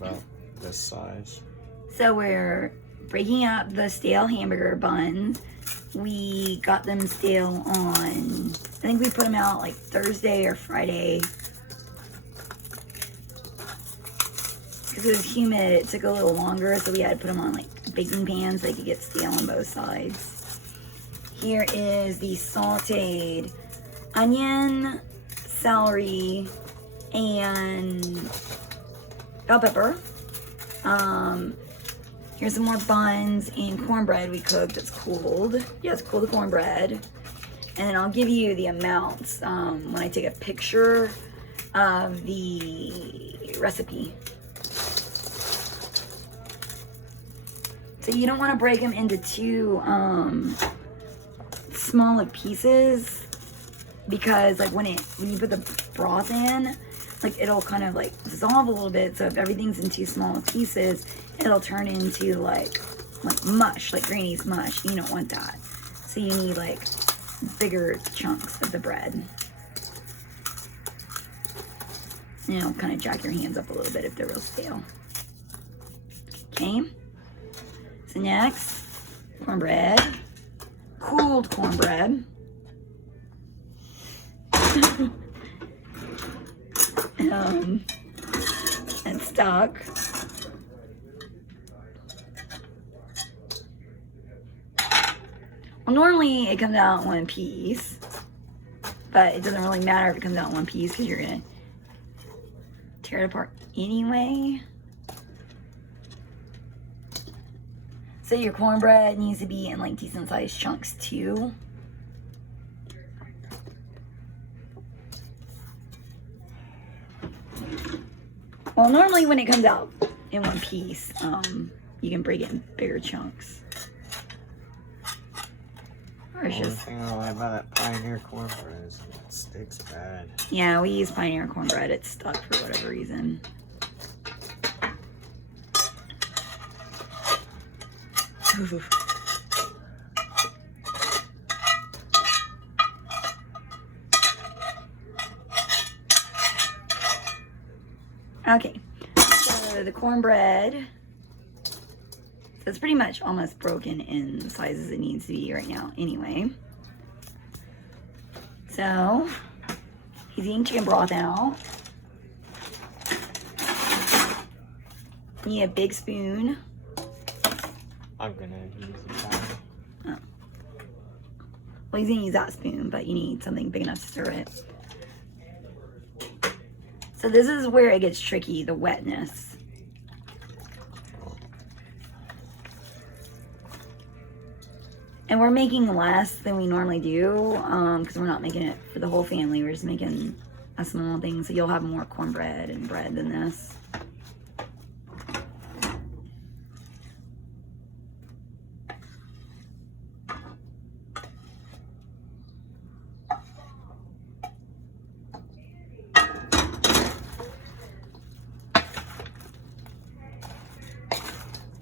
about this size? So we're breaking up the stale hamburger buns. We got them stale on, I think we put them out like Thursday or Friday. Because it was humid, it took a little longer, so we had to put them on like baking pans so they could get stale on both sides. Here is the sauteed onion, celery, and bell pepper. Here's some more buns and cornbread we cooked. It's cooled. Yeah, it's cooled cornbread. And I'll give you the amounts when I take a picture of the recipe. So you don't want to break them into too smaller pieces, because like when you put the broth in, like it'll kind of like dissolve a little bit. So if everything's in too small pieces, it'll turn into like mush, like Granny's mush. You don't want that. So you need like bigger chunks of the bread. And it'll kind of jack your hands up a little bit if they're real stale. Okay. So next, cornbread, cooled cornbread. And stock. Well, normally it comes out in one piece, but it doesn't really matter if it comes out in one piece because you're gonna tear it apart anyway. So your cornbread needs to be in like decent sized chunks too. Well, normally when it comes out in one piece, you can break it in bigger chunks. Or it's The only just, thing I like about that Pioneer cornbread is it sticks bad. yeah, we use Pioneer cornbread. It's stuck for whatever reason. Ooh. Okay, so the cornbread, so it's pretty much almost broken in the sizes it needs to be right now anyway. So he's eating chicken broth out. You need a big spoon. I'm gonna use the towel. Oh. Well, he's gonna use that spoon, but you need something big enough to stir it. So this is where it gets tricky, the wetness. And we're making less than we normally do, because we're not making it for the whole family. We're just making a small thing, so you'll have more cornbread and bread than this.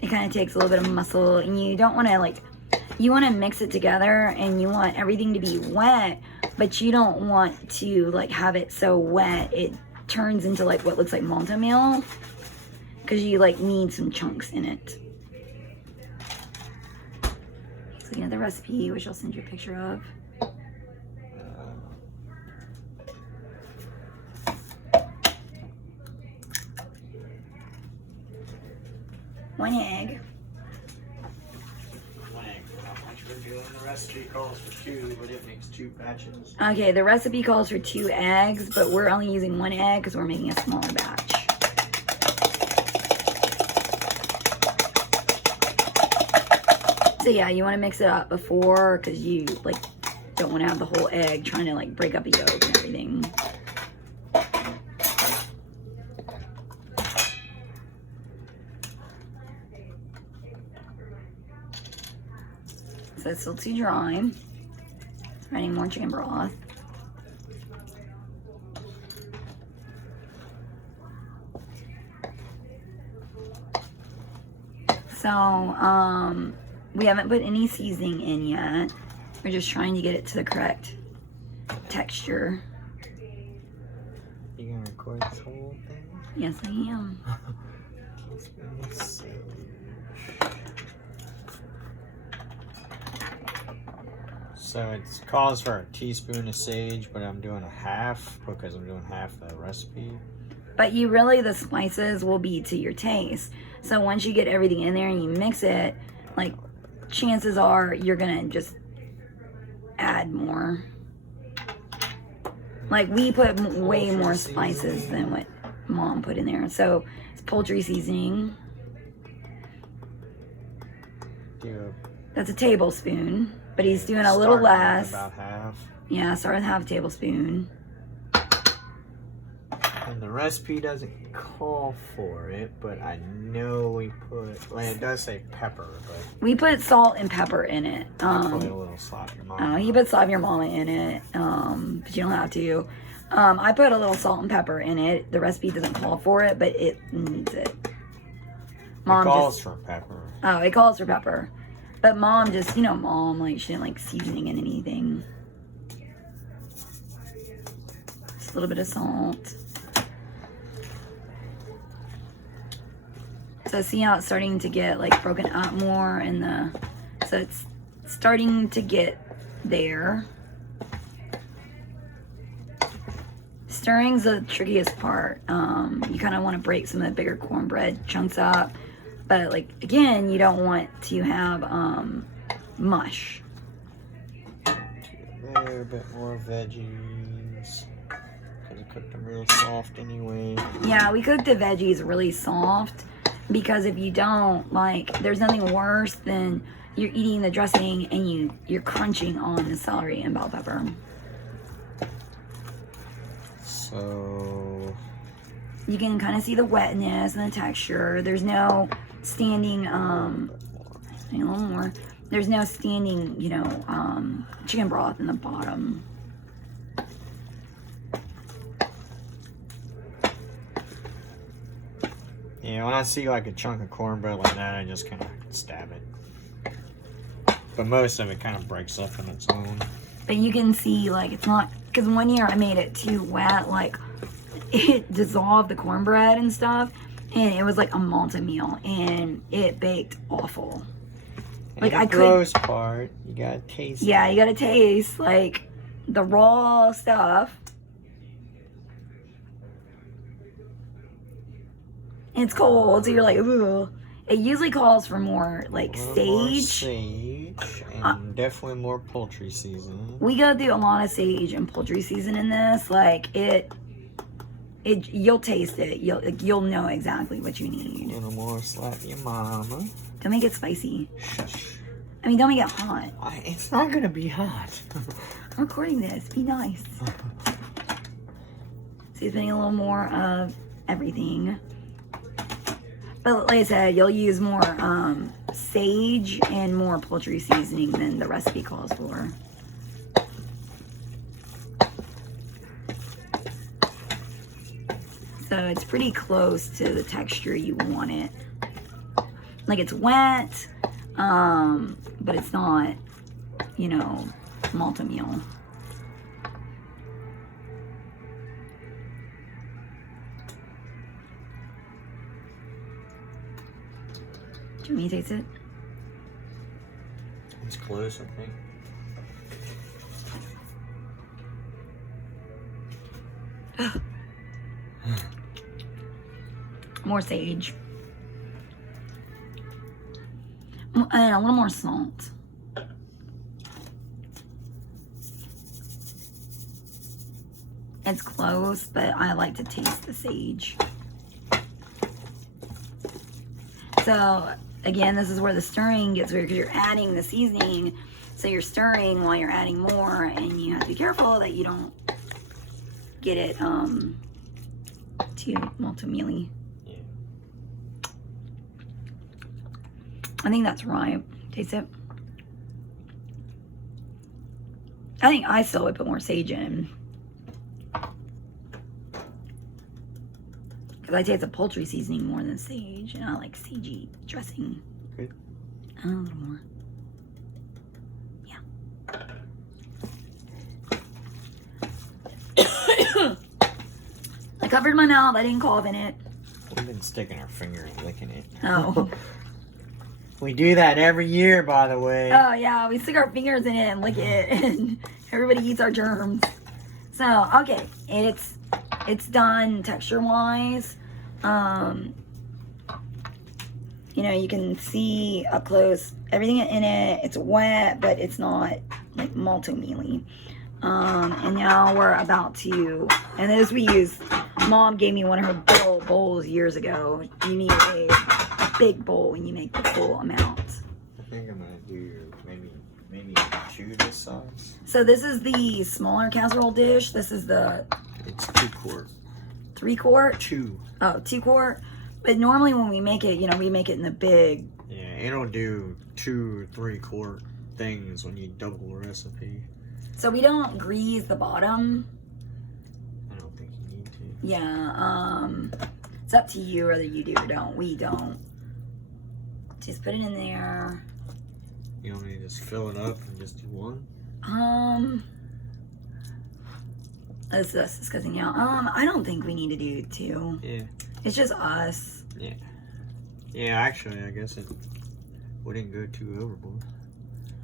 It kind of takes a little bit of muscle, and you don't want to like, you want to mix it together, and you want everything to be wet, but you don't want to like have it so wet it turns into like what looks like malto meal, because you like need some chunks in it. He's looking at the recipe, which I'll send you a picture of. One egg. The recipe calls for 2, but it makes 2 batches. Okay, the recipe calls for 2 eggs, but we're only using 1 egg because we're making a smaller batch. So yeah, you want to mix it up before, because you like don't want to have the whole egg trying to like break up the yolk and everything. So it's still too dry. So I need more chicken broth. So, we haven't put any seasoning in yet. We're just trying to get it to the correct texture. You gonna record this whole thing? Yes, I am. Sage. So it calls for a teaspoon of sage, but I'm doing a half because I'm doing half the recipe. But you really, the spices will be to your taste. So once you get everything in there and you mix it, like, chances are you're gonna just add more. Like, we put way more spices than what Mom put in there. So it's poultry seasoning. That's a tablespoon, but he's doing a little less. About half. Yeah, start with half a tablespoon. And the recipe doesn't call for it, but I know we put, well, it does say pepper, but We put salt and pepper in it. I put a little Slap Your Mama. You put Slap Your Mama in it, but you don't have to. I put a little salt and pepper in it. The recipe doesn't call for it, but it needs it. Mom it calls for pepper. Oh, it calls for pepper. But Mom just, you know, Mom, like, she didn't like seasoning in anything. Just a little bit of salt. So see how it's starting to get, like, broken up more in the... So it's starting to get there. Stirring's the trickiest part. You kind of want to break some of the bigger cornbread chunks up. But, like, again, you don't want to have mush. There, a bit more veggies. Because I cooked them real soft anyway. Yeah, we cooked the veggies really soft. Because if you don't, like, there's nothing worse than you're eating the dressing and you're crunching on the celery and bell pepper. So... You can kind of see the wetness and the texture. There's no standing, a little more. There's no standing, you know, chicken broth in the bottom. Yeah, when I see like a chunk of cornbread like that, I just kind of stab it. But most of it kind of breaks up on its own. But you can see, like, it's not, because one year I made it too wet, like, it dissolved the cornbread and stuff, and it was like a malted meal, and it baked awful. And Like, the gross part, you gotta taste. Yeah, you gotta taste, like, the raw stuff. And it's cold, so you're like, ooh. It usually calls for more, like, More sage. sage, and definitely more poultry seasoning. We go through a lot of sage and poultry season in this. Like, you'll taste it. You'll know exactly what you need. A little more Slap Your Mama. Don't make it spicy. Shush. I mean, don't make it hot. It's not gonna be hot. I'm recording this. Be nice. So he's putting a little more of everything. But like I said, you'll use more sage and more poultry seasoning than the recipe calls for. So it's pretty close to the texture you want it. Like, it's wet, but it's not, you know, malted meal. Do you want me to taste it? It's close, I think. More sage. And a little more salt. It's close, but I like to taste the sage. So, again, this is where the stirring gets weird, because you're adding the seasoning. So you're stirring while you're adding more, and you have to be careful that you don't get it too multi-mealy. Yeah. I think that's right. Taste it. I think I still would put more sage in. Because I taste the poultry seasoning more than sage. And I like sagey dressing. Good. A little more. Yeah. I covered my mouth. I didn't cough in it. We've been sticking our finger and licking it. Oh. We do that every year, by the way. Oh yeah, we stick our fingers in it and lick it, and everybody eats our germs. So okay, it's done texture wise. You know, you can see up close everything in it. It's wet, but it's not like malto mealy. And now we're about to, and this we use. Mom gave me one of her bowls years ago. You need a big bowl when you make the full amount. I think I'm gonna do maybe 2 this size. So this is the smaller casserole dish. This is the It's 2 quart. 3 quart. 2. Oh, 2 quart. But normally when we make it, you know, we make it in the big. Yeah, it'll do 2 or 3 quart things when you double the recipe. So we don't grease the bottom. I don't think you need to. Yeah. It's up to you whether you do or don't. We don't. Just put it in there. You want me to just fill it up and just do 1? This is disgusting out. I don't think we need to do 2. Yeah. It's just us. Yeah. Yeah, actually, I guess it wouldn't go too overboard.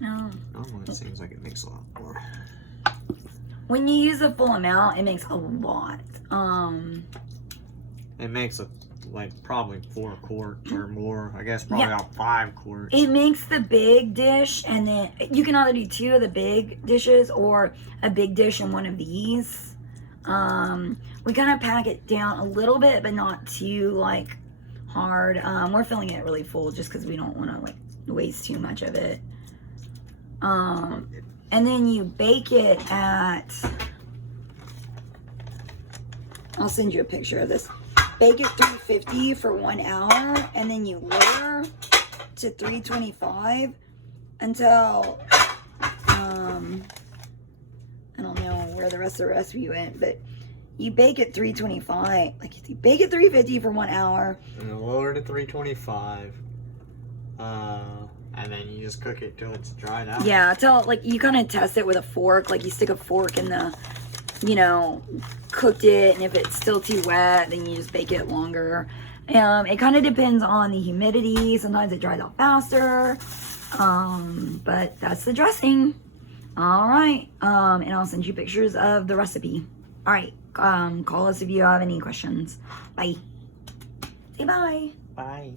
No. Normally it seems like it makes a lot more. When you use the full amount, it makes a lot. It makes probably 4 quarts or more. I guess probably about 5 quarts. It makes the big dish, and then you can either do 2 of the big dishes or a big dish and 1 of these. We kind of pack it down a little bit, but not too hard. We're filling it really full just because we don't want to waste too much of it. And then you bake it at, I'll send you a picture of this. Bake it 350 for 1 hour, and then you lower to 325 until, I don't know where the rest of the recipe went, but you bake it 325, you bake it 350 for 1 hour. And then lower to 325. And then you just cook it till it's dried out. Yeah, till you kind of test it with a fork. You stick a fork in the, cooked it, and if it's still too wet, then you just bake it longer. It kind of depends on the humidity. Sometimes it dries out faster. But that's the dressing. All right. And I'll send you pictures of the recipe. All right. Call us if you have any questions. Bye. Say bye. Bye.